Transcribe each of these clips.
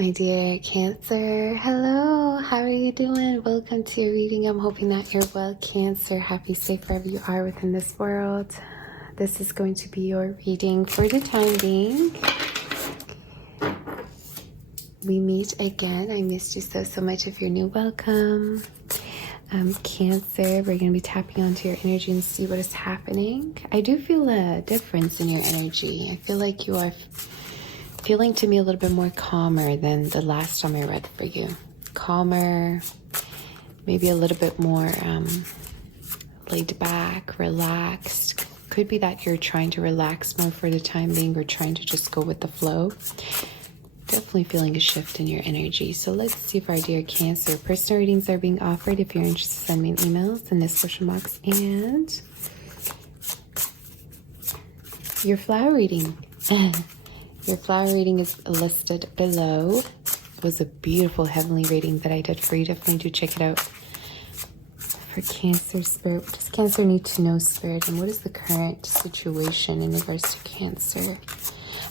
My dear Cancer, hello, how are you doing? Welcome to your reading. I'm hoping that you're well, Cancer. Happy, safe wherever you are within this world. This is going to be your reading for the time being. We meet again. I missed you so much. If you're new, welcome. Cancer, we're going to be tapping onto your energy and see what is happening. I do feel a difference in your energy. I feel like you are feeling to me a little bit more calmer than the last time I read for you. Calmer, maybe a little bit more laid back, relaxed. Could be that you're trying to relax more for the time being or trying to just go with the flow. Definitely feeling a shift in your energy. So let's see if our dear Cancer personal readings are being offered. If you're interested, send me an email in this description box. And your flower reading. Your flower reading is listed below. It was a beautiful heavenly reading that I did for you. Definitely do check it out. For Cancer Spirit, what does Cancer need to know, Spirit? And what is the current situation in regards to Cancer?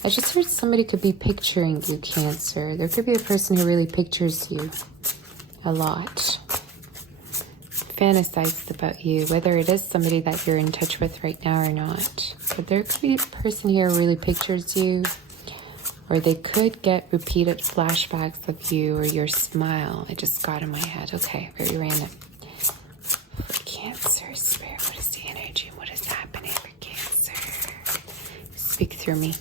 I just heard somebody could be picturing you, Cancer. There could be a person who really pictures you a lot. Fantasizes about you, whether it is somebody that you're in touch with right now or not. But there could be a person here who really pictures you. Or they could get repeated flashbacks of you or your smile. It just got in my head. Okay, very random. For Cancer Spirit, what is the energy and what is happening for Cancer? Speak through me.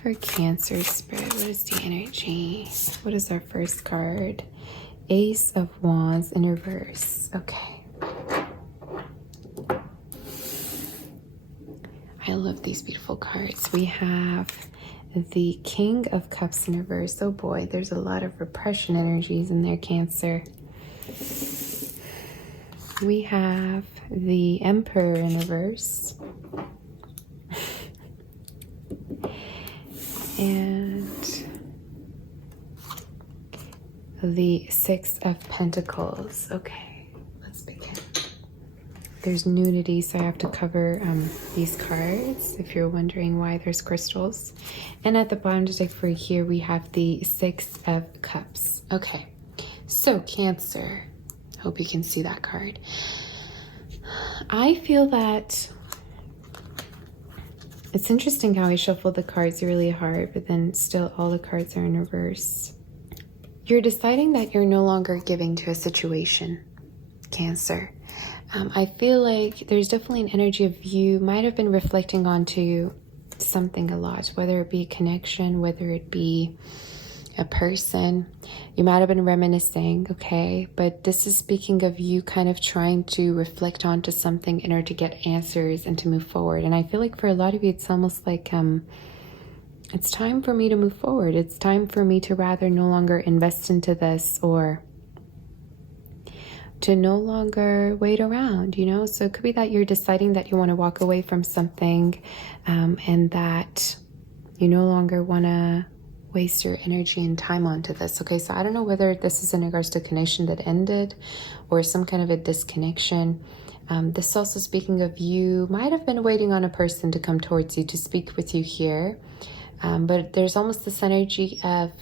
For Cancer Spirit, what is the energy? What is our first card? Ace of Wands in reverse. Okay. I love these beautiful cards. We have the King of Cups in reverse. Oh boy, there's a lot of repression energies in there, Cancer. We have the Emperor in reverse. And the Six of Pentacles. Okay, let's begin. There's nudity, so I have to cover these cards if you're wondering why there's crystals. And at the bottom to take for here, we have the Six of Cups. Okay, so Cancer. Hope you can see that card. I feel that it's interesting how I shuffled the cards really hard, but then still all the cards are in reverse. You're deciding that you're no longer giving to a situation, Cancer. I feel like there's definitely an energy of you might have been reflecting onto something a lot, whether it be a connection, whether it be a person. You might have been reminiscing, okay? But this is speaking of you kind of trying to reflect onto something in order to get answers and to move forward. And I feel like for a lot of you, it's almost like it's time for me to move forward. It's time for me to rather no longer invest into this or to no longer wait around, you know? So it could be that you're deciding that you want to walk away from something and that you no longer want to waste your energy and time onto this. Okay, so I don't know whether this is in regards to a connection that ended or some kind of a disconnection. This is also speaking of you might have been waiting on a person to come towards you to speak with you here. But there's almost this energy of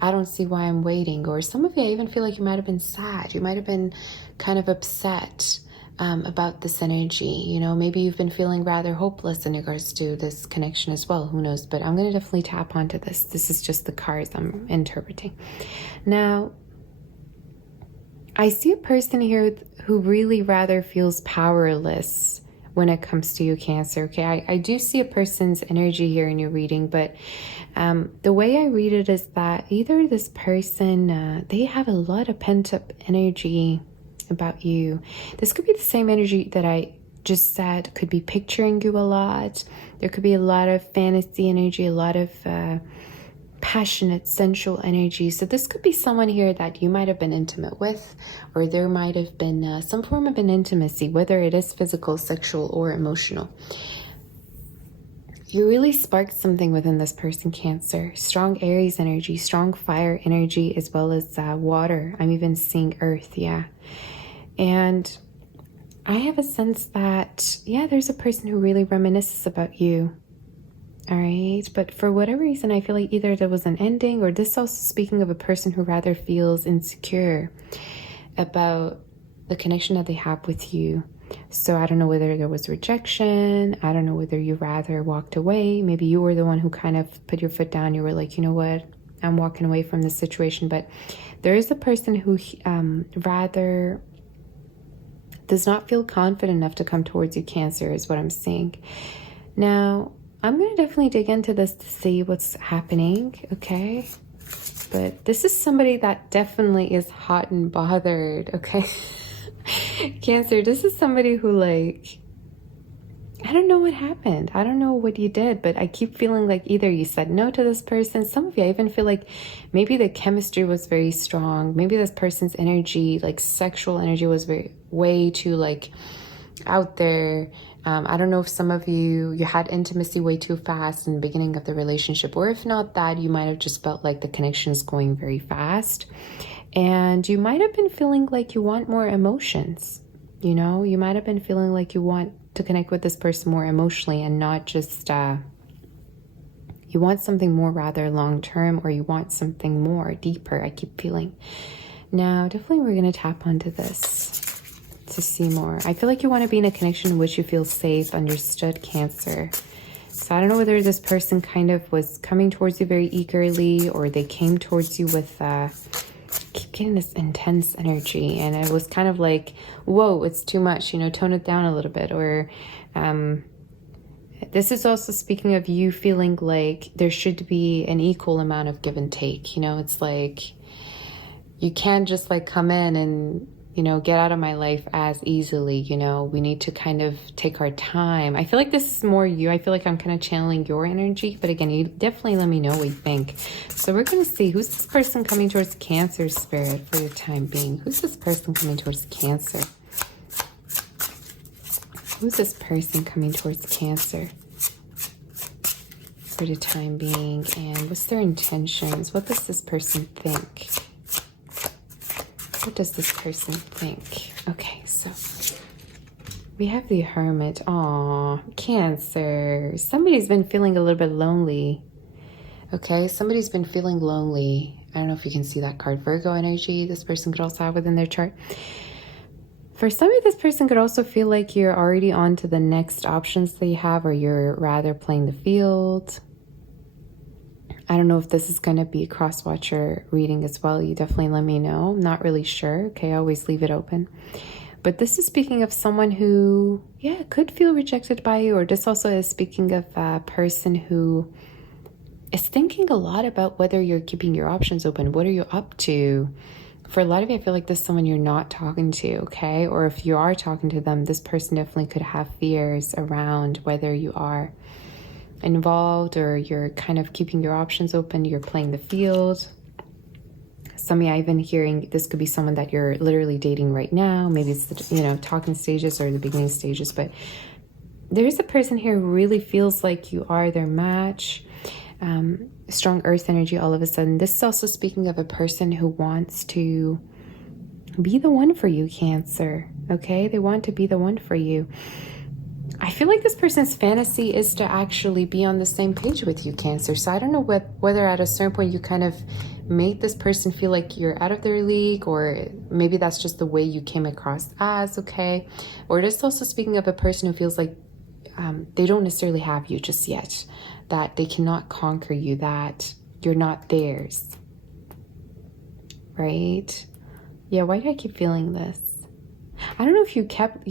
I don't see why I'm waiting. Or some of you, I even feel like you might have been sad. You might have been kind of upset about this energy. You know, maybe you've been feeling rather hopeless in regards to this connection as well. Who knows? But I'm going to definitely tap onto this. This is just the cards I'm interpreting. Now, I see a person here who really rather feels powerless when it comes to you, Cancer. Okay, I do see a person's energy here in your reading, but the way I read it is that either this person, they have a lot of pent-up energy about you. This could be the same energy that I just said, could be picturing you a lot. There could be a lot of fantasy energy, a lot of passionate, sensual energy. So this could be someone here that you might have been intimate with, or there might have been some form of an intimacy, whether it is physical, sexual, or emotional. You really sparked something within this person, Cancer. Strong Aries energy, strong fire energy, as well as water. I'm even seeing earth, yeah. And I have a sense that, yeah, there's a person who really reminisces about you. All right. But for whatever reason, I feel like either there was an ending, or this is also speaking of a person who rather feels insecure about the connection that they have with you. So I don't know whether there was rejection. I don't know whether you rather walked away. Maybe you were the one who kind of put your foot down. You were like, you know what? I'm walking away from this situation. But there is a person who rather does not feel confident enough to come towards you, Cancer, is what I'm seeing. Now, I'm going to definitely dig into this to see what's happening, okay? But this is somebody that definitely is hot and bothered, okay? Cancer, this is somebody who, like, I don't know what happened. I don't know what you did, but I keep feeling like either you said no to this person. Some of you, I even feel like maybe the chemistry was very strong. Maybe this person's energy, like sexual energy, was way too, like, out there. I don't know if some of you had intimacy way too fast in the beginning of the relationship, or if not that, you might have just felt like the connection is going very fast, and you might have been feeling like you want more emotions. You know, you might have been feeling like you want to connect with this person more emotionally, and not just you want something more rather long term, or you want something more deeper. I keep feeling. Now, definitely we're going to tap onto this to see more. I feel like you want to be in a connection in which you feel safe, understood, Cancer. So I don't know whether this person kind of was coming towards you very eagerly, or they came towards you with keep getting this intense energy, and it was kind of like, whoa, it's too much, you know, tone it down a little bit. Or this is also speaking of you feeling like there should be an equal amount of give and take. You know, it's like you can't just like come in and, you know, get out of my life as easily. You know, we need to kind of take our time. I feel like this is more you. I feel like I'm kind of channeling your energy. But again, you definitely let me know what you think. So we're going to see, who's this person coming towards Cancer, Spirit, for the time being? Who's this person coming towards Cancer? Who's this person coming towards Cancer for the time being? And what's their intentions? What does this person think? What does this person think? Okay, so we have the Hermit. Aw, Cancer. Somebody's been feeling a little bit lonely. Okay, somebody's been feeling lonely. I don't know if you can see that card. Virgo energy, this person could also have within their chart. For somebody, this person could also feel like you're already on to the next options that you have, or you're rather playing the field. I don't know if this is going to be a cross-watcher reading as well. You definitely let me know. I'm not really sure. Okay, I always leave it open. But this is speaking of someone who, yeah, could feel rejected by you. Or this also is speaking of a person who is thinking a lot about whether you're keeping your options open. What are you up to? For a lot of you, I feel like this is someone you're not talking to, okay? Or if you are talking to them, this person definitely could have fears around whether you are involved, or you're kind of keeping your options open, you're playing the field. Some of you, I've been hearing this could be someone that you're literally dating right now. Maybe it's the, you know, talking stages or the beginning stages, but there's a person here who really feels like you are their match. Strong earth energy all of a sudden. This is also speaking of a person who wants to be the one for you, Cancer. Okay, they want to be the one for you. I feel like this person's fantasy is to actually be on the same page with you, Cancer. So I don't know whether at a certain point you kind of made this person feel like you're out of their league, or maybe that's just the way you came across as, okay? Or just also speaking of a person who feels like they don't necessarily have you just yet, that they cannot conquer you, that you're not theirs, right? Yeah, why do I keep feeling this? I don't know if you kept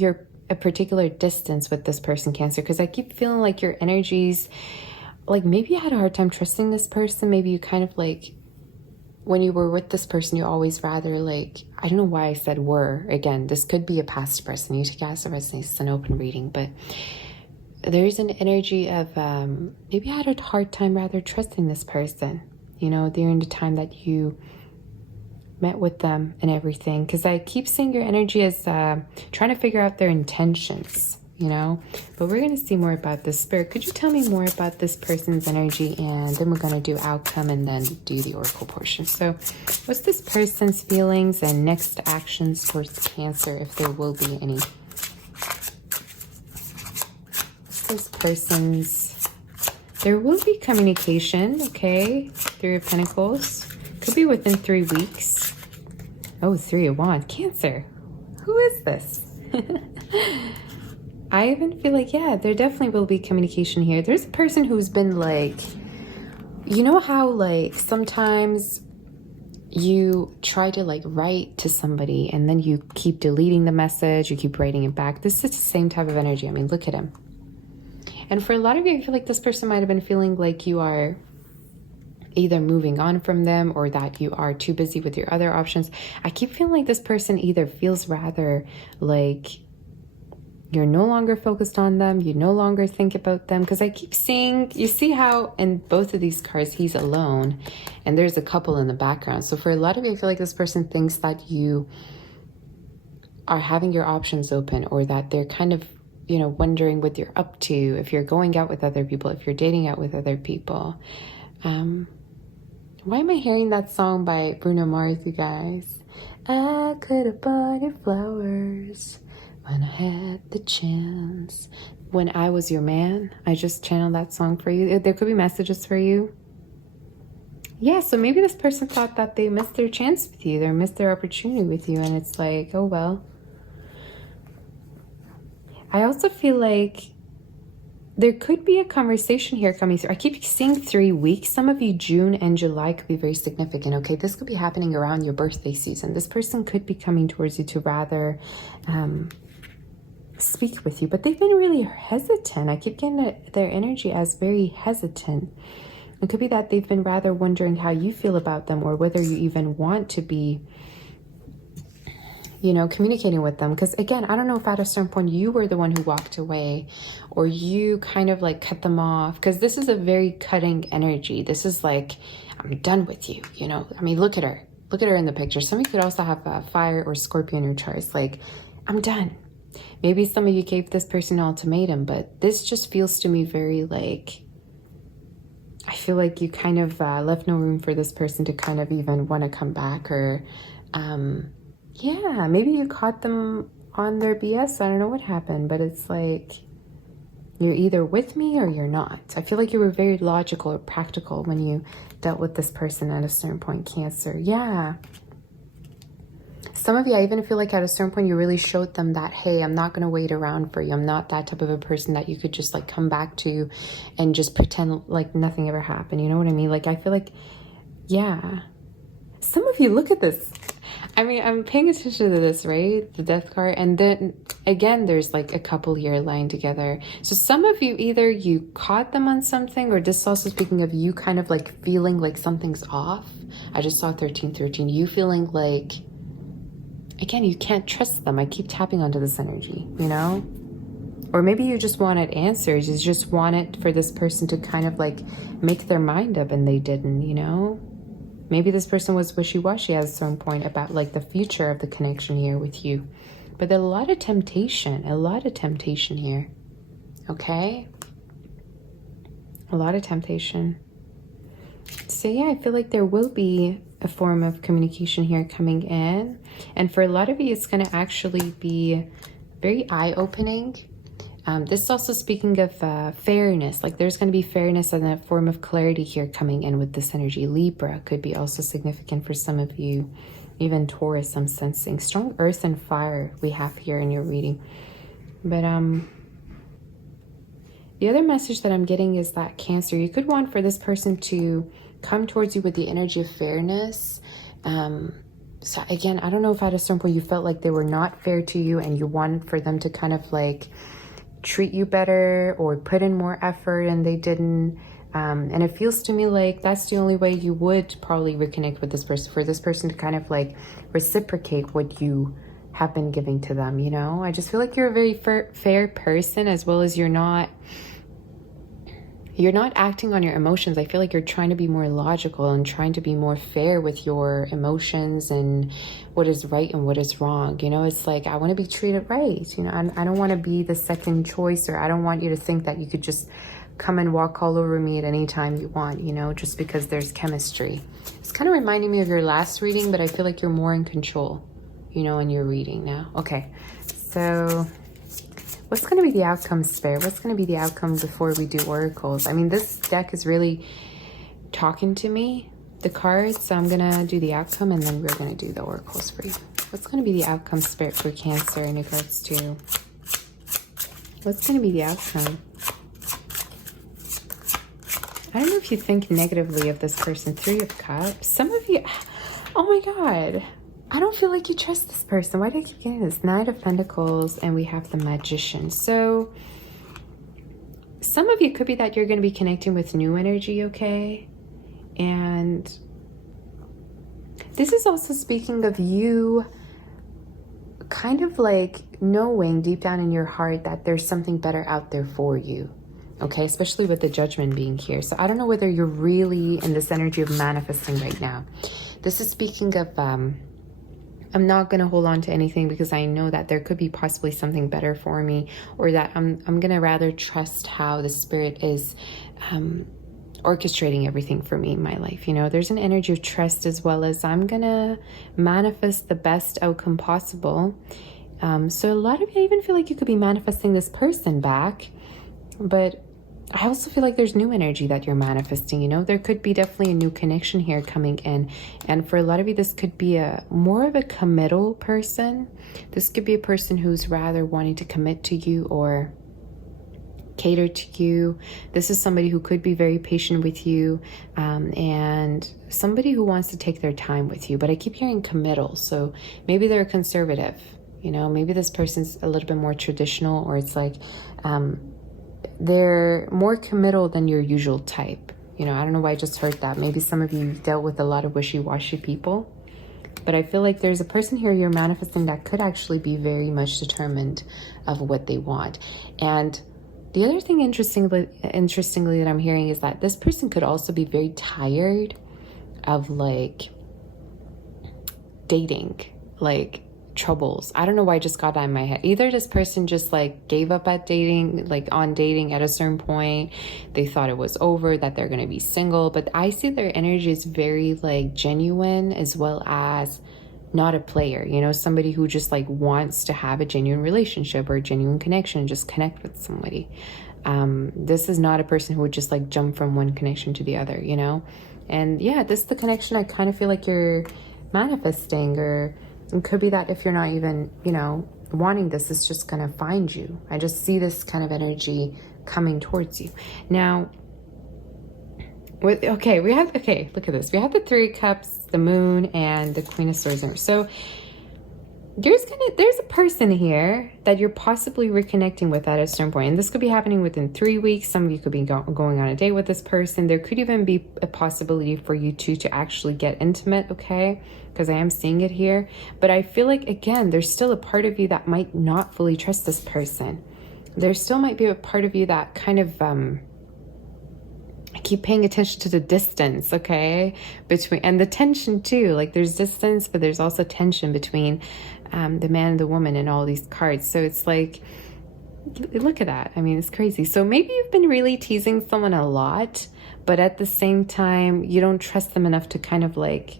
a particular distance with this person, Cancer, because I keep feeling like your energies, like maybe you had a hard time trusting this person. Maybe you kind of like, when you were with this person, you always rather like, I don't know why I said were. Again, this could be a past person. You take as it resonates. It's an open reading, but there's an energy of maybe I had a hard time rather trusting this person, you know, during the time that you met with them and everything. Because I keep seeing your energy as trying to figure out their intentions, you know. But we're going to see more about this. Spirit, could you tell me more about this person's energy? And then we're going to do outcome and then do the oracle portion. So what's this person's feelings and next actions towards Cancer, if there will be any? What's this person's There will be communication, okay? Three of Pentacles. Could be within 3 weeks. Oh, Three of Wands. Cancer. Who is this? I even feel like, yeah, there definitely will be communication here. There's a person who's been like, you know how like sometimes you try to like write to somebody and then you keep deleting the message, you keep writing it back. This is the same type of energy. I mean, look at him. And for a lot of you, I feel like this person might have been feeling like you are either moving on from them or that you are too busy with your other options. I keep feeling like this person either feels rather like you're no longer focused on them, you no longer think about them, because I keep seeing, you see how in both of these cards he's alone and there's a couple in the background. So for a lot of you, I feel like this person thinks that you are having your options open, or that they're kind of, you know, wondering what you're up to, if you're going out with other people, if you're dating out with other people. Why am I hearing that song by Bruno Mars, you guys? I could have bought you flowers when I had the chance. When I was your man. I just channeled that song for you. There could be messages for you. Yeah, so maybe this person thought that they missed their chance with you. They missed their opportunity with you. And it's like, oh, well. I also feel like there could be a conversation here coming through. I keep seeing 3 weeks. Some of you, June and July could be very significant, okay? This could be happening around your birthday season. This person could be coming towards you to rather speak with you, but they've been really hesitant. I keep getting their energy as very hesitant. It could be that they've been rather wondering how you feel about them, or whether you even want to be, you know, communicating with them. Because again, I don't know if at a certain point you were the one who walked away, or you kind of like cut them off, because this is a very cutting energy. This is like, I'm done with you, you know. I mean, look at her in the picture. Some of you could also have a fire or Scorpio in your charts. Like, I'm done. Maybe some of you gave this person an ultimatum, but this just feels to me very like, I feel like you kind of left no room for this person to kind of even want to come back, or yeah, maybe you caught them on their BS. I don't know what happened, but it's like, you're either with me or you're not. I feel like you were very logical or practical when you dealt with this person at a certain point, Cancer. Yeah. Some of you, I even feel like at a certain point, you really showed them that, hey, I'm not going to wait around for you. I'm not that type of a person that you could just like come back to and just pretend like nothing ever happened. You know what I mean? Like, I feel like, yeah. Some of you, look at this. I mean, I'm paying attention to this, right? The Death card. And then again, there's like a couple here lying together. So some of you, either you caught them on something, or this is also speaking of you kind of like feeling like something's off. I just saw 1313. You feeling like, again, you can't trust them. I keep tapping onto this energy, you know? Or maybe you just wanted answers. You just wanted for this person to kind of like make their mind up, and they didn't, you know? Maybe this person was wishy-washy at a certain point about like the future of the connection here with you. But there's a lot of temptation here, okay? A lot of temptation. So yeah, I feel like there will be a form of communication here coming in. And for a lot of you, it's going to actually be very eye-opening. This is also speaking of fairness. Like, there's going to be fairness and a form of clarity here coming in with this energy. Libra could be also significant for some of you. Even Taurus, I'm sensing. Strong earth and fire we have here in your reading. But the other message that I'm getting is that, Cancer, you could want for this person to come towards you with the energy of fairness. So again, I don't know if at a certain point you felt like they were not fair to you, and you wanted for them to kind of like treat you better or put in more effort, and they didn't. And it feels to me like that's the only way you would probably reconnect with this person, for this person to kind of like reciprocate what you have been giving to them, you know? I just feel like you're a very fair person, as well as you're not acting on your emotions. I feel like you're trying to be more logical and trying to be more fair with your emotions and what is right and what is wrong. You know, it's like, I want to be treated right. You know, I don't want to be the second choice, or I don't want you to think that you could just come and walk all over me at any time you want, you know, just because there's chemistry. It's kind of reminding me of your last reading, but I feel like you're more in control, you know, in your reading now. Okay, so What's going to be the outcome, Spirit? What's going to be the outcome before we do oracles? I mean, this deck is really talking to me, the cards. So I'm going to do the outcome and then we're going to do the oracles for you. What's going to be the outcome, Spirit, for Cancer in regards to... What's going to be the outcome? I don't know if you think negatively of this person. 3 of Cups. Some of you... Oh my God. I don't feel like you trust this person. Why do I keep getting this? Knight of Pentacles, and we have the Magician. So some of you could be that you're going to be connecting with new energy, okay? And this is also speaking of you kind of like knowing deep down in your heart that there's something better out there for you, okay? Especially with the Judgment being here. So I don't know whether you're really in this energy of manifesting right now. This is speaking of... I'm not going to hold on to anything because I know that there could be possibly something better for me, or that I'm going to rather trust how the Spirit is orchestrating everything for me in my life. You know, there's an energy of trust, as well as I'm going to manifest the best outcome possible. So a lot of you, I even feel like you could be manifesting this person back, but I also feel like there's new energy that you're manifesting. You know, there could be definitely a new connection here coming in. And for a lot of you, this could be a more of a committal person. This could be a person who's rather wanting to commit to you or cater to you. This is somebody who could be very patient with you, and somebody who wants to take their time with you. But I keep hearing committal. So maybe they're conservative. You know, maybe this person's a little bit more traditional, or it's like... they're more committal than your usual type. You know, I don't know why I just heard that. Maybe some of you dealt with a lot of wishy-washy people. But I feel like there's a person here you're manifesting that could actually be very much determined of what they want. And the other thing interestingly that I'm hearing is that this person could also be very tired of like dating, like troubles. I don't know why I just got that in my head. Either this person just like gave up at dating, like on dating at a certain point. They thought it was over, that they're going to be single. But I see their energy is very like genuine, as well as not a player. You know, somebody who just like wants to have a genuine relationship or a genuine connection and just connect with somebody. This is not a person who would just like jump from one connection to the other, you know? And yeah, this is the connection I kind of feel like you're manifesting, or it could be that if you're not even, you know, wanting this, it's just going to find you. I just see this kind of energy coming towards you. Now, look at this. We have the 3 cups, the moon, and the Queen of Swords. So there's a person here that you're possibly reconnecting with at a certain point. And this could be happening within 3 weeks. Some of you could be going on a date with this person. There could even be a possibility for you two to actually get intimate, okay? Because I am seeing it here. But I feel like, again, there's still a part of you that might not fully trust this person. There still might be a part of you that kind of... I keep paying attention to the distance, okay? And the tension too. Like there's distance, but there's also tension between the man and the woman in all these cards. So it's like, look at that. I mean, it's crazy. So maybe you've been really teasing someone a lot, but at the same time, you don't trust them enough to kind of like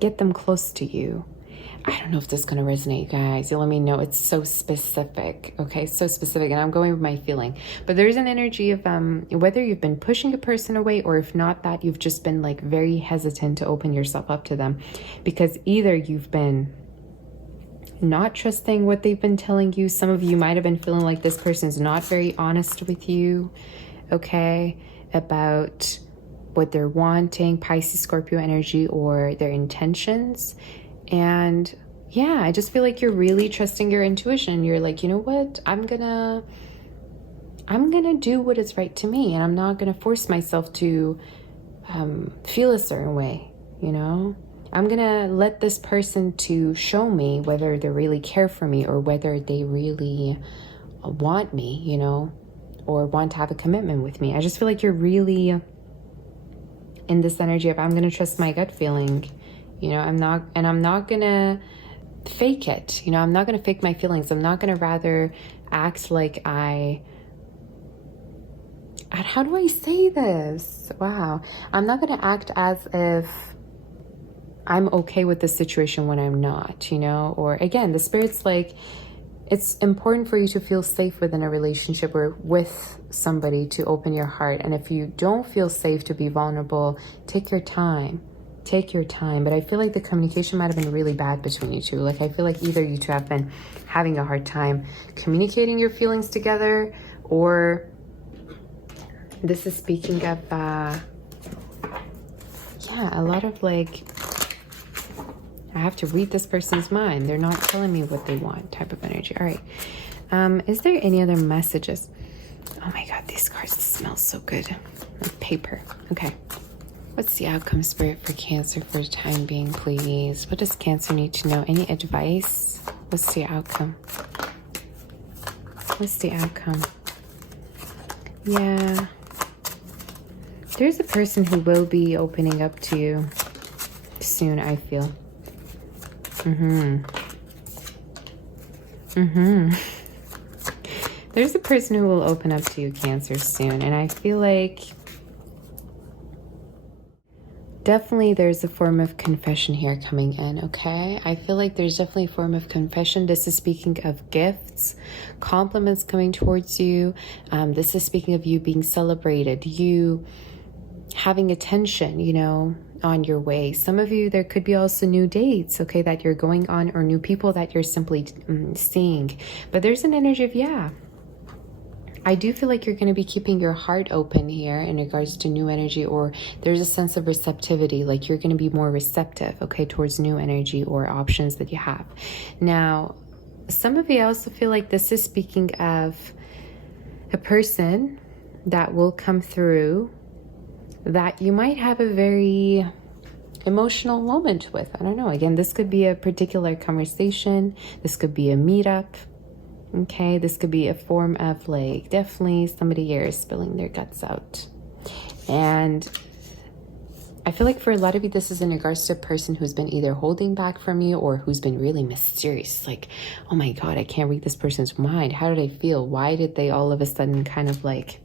get them close to you. I don't know if this is going to resonate, guys. You let me know. It's so specific, okay? So specific, and I'm going with my feeling. But there's an energy of whether you've been pushing a person away, or if not that, you've just been like very hesitant to open yourself up to them, because either you've been not trusting what they've been telling you. Some of you might have been feeling like this person's not very honest with you, okay, about what they're wanting, Pisces, Scorpio energy, or their intentions. And yeah, I just feel like you're really trusting your intuition. You're like, you know what? I'm gonna do what is right to me, and I'm not gonna force myself to feel a certain way, you know? I'm gonna let this person to show me whether they really care for me, or whether they really want me, you know, or want to have a commitment with me. I just feel like you're really in this energy of, I'm gonna trust my gut feeling. You know, I'm not gonna fake it. You know, I'm not gonna fake my feelings. I'm not gonna rather act like how do I say this? Wow. I'm not gonna act as if I'm okay with the situation when I'm not, you know? Or again, the Spirit's like, it's important for you to feel safe within a relationship or with somebody to open your heart. And if you don't feel safe to be vulnerable, take your time. Take your time. But I feel like the communication might have been really bad between you two. Like, I feel like either you two have been having a hard time communicating your feelings together, or this is speaking of, yeah, a lot of like, I have to read this person's mind. They're not telling me what they want type of energy. All right. Is there any other messages? Oh my God, these cards smell so good. Like paper. Okay. What's the outcome, Spirit, for Cancer for the time being, please? What does Cancer need to know? Any advice? What's the outcome? What's the outcome? Yeah. There's a person who will be opening up to you soon, I feel. There's a person who will open up to you, Cancer, soon. And I feel like definitely there's a form of confession here coming in, okay? I feel like there's definitely a form of confession. This is speaking of gifts, compliments coming towards you. This is speaking of you being celebrated, you having attention, you know, on your way. Some of you, there could be also new dates, okay, that you're going on, or new people that you're simply seeing. But there's an energy of, yeah, I do feel like you're going to be keeping your heart open here in regards to new energy, or there's a sense of receptivity, like you're going to be more receptive, okay, towards new energy or options that you have. Now, some of you, I also feel like this is speaking of a person that will come through that you might have a very emotional moment with. I don't know. Again, this could be a particular conversation. This could be a meetup. Okay, this could be a form of like definitely somebody here is spilling their guts out. And I feel like for a lot of you, this is in regards to a person who's been either holding back from you or who's been really mysterious. Like, oh my God, I can't read this person's mind. How did I feel? Why did they all of a sudden kind of like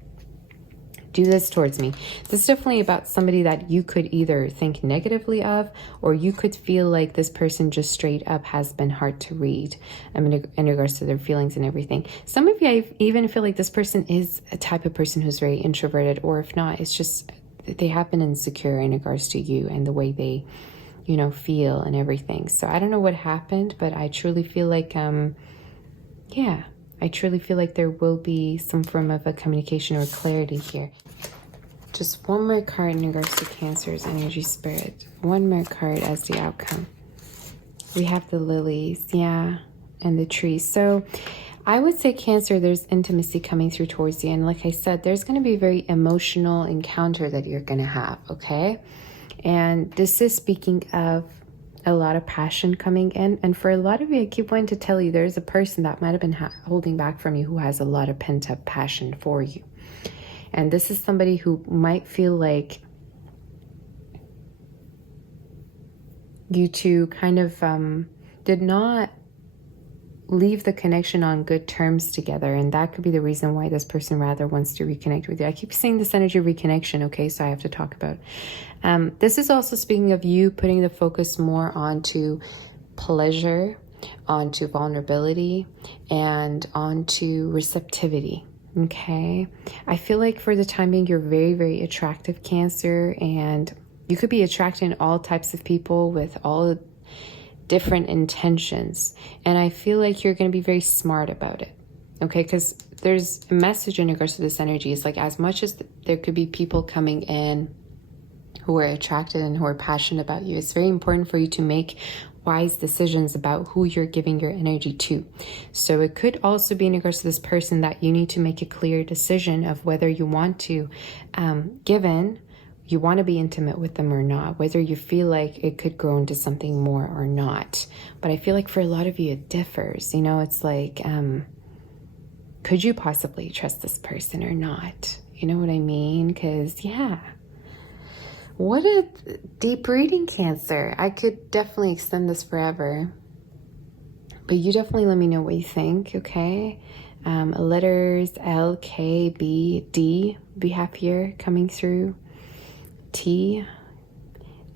do this towards me? This is definitely about somebody that you could either think negatively of, or you could feel like this person just straight up has been hard to read in regards to their feelings and everything. Some of you, I even feel like this person is a type of person who's very introverted, or if not, it's just they have been insecure in regards to you and the way they, you know, feel and everything. So I don't know what happened, but I truly feel like, yeah, I truly feel like there will be some form of a communication or clarity here. Just one more card in regards to Cancer's energy, Spirit. One more card as the outcome. We have the lilies, yeah, and the trees. So I would say, Cancer, there's intimacy coming through towards you. And like I said, there's going to be a very emotional encounter that you're going to have, okay? And this is speaking of a lot of passion coming in. And for a lot of you, I keep wanting to tell you, there's a person that might have been holding back from you who has a lot of pent-up passion for you. And this is somebody who might feel like you two kind of did not leave the connection on good terms together, and that could be the reason why this person rather wants to reconnect with you. I keep saying this energy of reconnection, okay, so I have to talk about this is also speaking of you putting the focus more onto pleasure, onto vulnerability, and onto receptivity. Okay, I feel like for the time being, you're very, very attractive, Cancer, and you could be attracting all types of people with all different intentions. And I feel like you're going to be very smart about it. Okay, because there's a message in regards to this energy. It's like, as much as there could be people coming in who are attracted and who are passionate about you, it's very important for you to make wise decisions about who you're giving your energy to. So it could also be in regards to this person that you need to make a clear decision of whether you want to you want to be intimate with them or not, whether you feel like it could grow into something more or not. But I feel like for a lot of you, it differs. You know, it's like, could you possibly trust this person or not? You know what I mean? Because, yeah. What a deep reading, Cancer. I could definitely extend this forever. But you definitely let me know what you think, okay? Letters L, K, B, D, we have here coming through. T,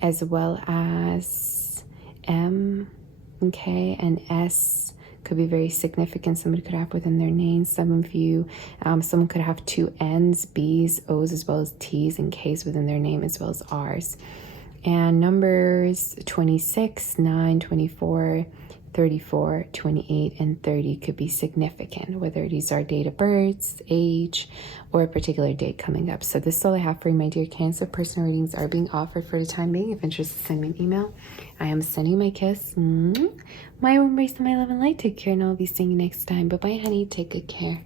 as well as M, okay, and S could be very significant. Somebody could have within their name. Some of you, someone could have two N's, B's, O's, as well as T's and K's within their name, as well as R's. And numbers 26, 9, 24, 34, 28, and 30 could be significant, whether these are date of births, age, or a particular date coming up. So this is all I have for you, my dear Cancer. Personal readings are being offered for the time being. If interested, send me an email. I am sending my kiss, my embrace, and my love and light. Take care, and I'll be seeing you next time. Bye-bye, honey. Take good care.